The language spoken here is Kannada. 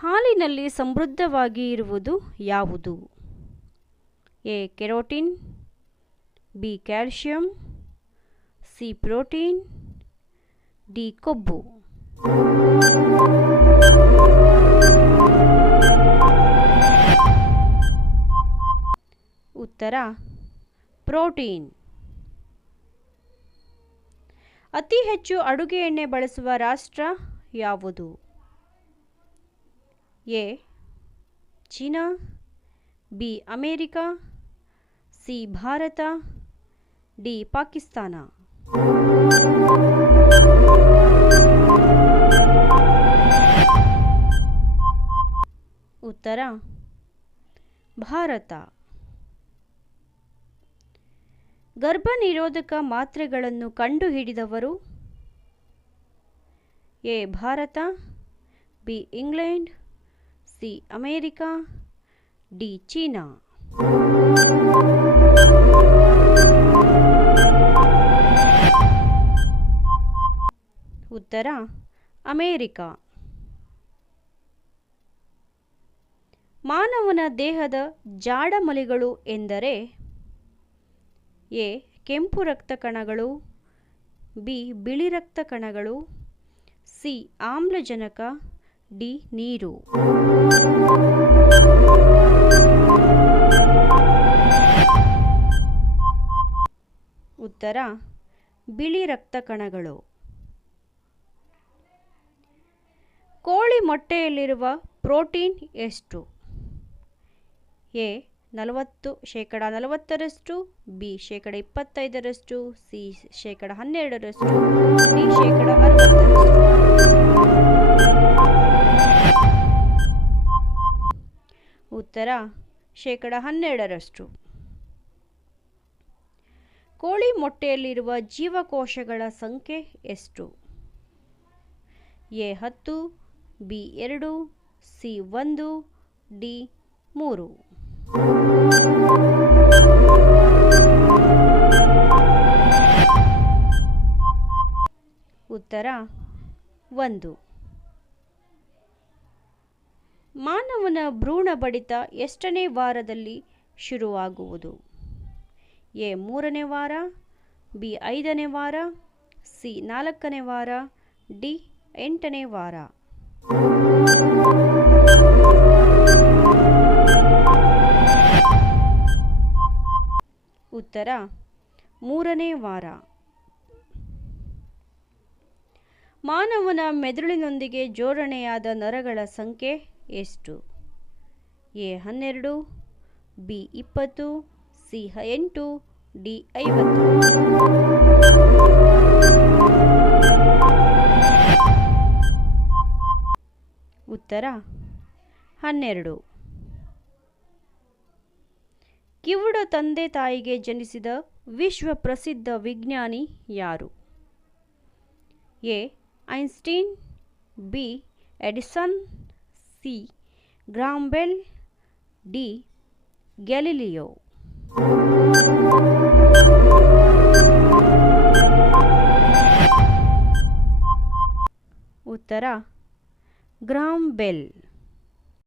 ಹಾಲಿನಲ್ಲಿ ಸಮೃದ್ಧವಾಗಿ ಇರುವುದು ಯಾವುದು? A, carotene, B, calcium, C, protein, D, ಕೊಬ್ಬು. ಉತ್ತರ, ಪ್ರೋಟೀನ್. ಅತಿ ಹೆಚ್ಚು ಅಡುಗೆ ಎಣ್ಣೆ ಬಳಸುವ ರಾಷ್ಟ್ರ ಯಾವುದು? A, China, B, America, C, Bharat, D, Pakistan. ಉತ್ತರ, ಭಾರತ. ಗರ್ಭನಿರೋಧಕ ಮಾತ್ರೆಗಳನ್ನು ಕಂಡುಹಿಡಿದವರು A, Bharat, B, England C America, D, China. ಉತ್ತರ, ಅಮೇರಿಕಾ. ಮಾನವನ ದೇಹದ ಜಾಡಮಲಿಗಳು ಎಂದರೆ ಎ, ಕೆಂಪು ರಕ್ತ ಕಣಗಳು, ಬಿ, ಬಿಳಿ ರಕ್ತ ಕಣಗಳು, ಸಿ, ಆಮ್ಲಜನಕ ಡಿ ನೀರು. ಉತ್ತರ, ಬಿಳಿ ರಕ್ತ ಕಣಗಳು. ಕೋಳಿ ಮೊಟ್ಟೆಯಲ್ಲಿರುವ ಪ್ರೋಟೀನ್ ಎಷ್ಟು? ಎ, ನಲವತ್ತು ಶೇಕಡ ನಲವತ್ತರಷ್ಟು, ಬಿ, ಶೇಕಡ ಇಪ್ಪತ್ತೈದರಷ್ಟು, ಸಿ, ಶೇಕಡ ಹನ್ನೆರಡರಷ್ಟು, ಡಿ, ಶೇಕಡ ಅರವತ್ತರಷ್ಟು. ಉತ್ತರ ಶೇಕಡ ಹನ್ನೆರಡರಷ್ಟು. ಕೋಳಿ ಮೊಟ್ಟೆಯಲ್ಲಿರುವ ಜೀವಕೋಶಗಳ ಸಂಖ್ಯೆ ಎಷ್ಟು? ಎ ಹತ್ತು, ಬಿ ಎರಡು, ಸಿ ಒಂದು, ಡಿ ಮೂರು. ಉತ್ತರ ಒಂದು. ಮಾನವನ ಭ್ರೂಣ ಬಡಿತ ಎಷ್ಟನೇ ವಾರದಲ್ಲಿ ಶುರುವಾಗುವುದು? ಎ, ಮೂರನೇ ವಾರ, ಬಿ, ಐದನೇ ವಾರ, ಸಿ, ನಾಲ್ಕನೇ ವಾರ, ಡಿ, ಎಂಟನೇ ವಾರ. ಉತ್ತರ, ಮೂರನೇ ವಾರ. ಮಾನವನ ಮೆದುಳಿನೊಂದಿಗೆ ಜೋಡಣೆಯಾದ ನರಗಳ ಸಂಖ್ಯೆ ಎಷ್ಟು? ಎ ಹನ್ನೆರಡು, ಬಿ ಇಪ್ಪತ್ತು, ಸಿ ಎಂಟು, ಡಿ ಐವತ್ತು. ಉತ್ತರ, ಹನ್ನೆರಡು. ಕಿವುಡ ತಂದೆ ತಾಯಿಗೆ ಜನಿಸಿದ ವಿಶ್ವ ಪ್ರಸಿದ್ಧ ವಿಜ್ಞಾನಿ ಯಾರು? A, Einstein, B, Edison C Graham Bell D Galileo ಉತ್ತರ ಗ್ರಾಮ್ ಬೆಲ್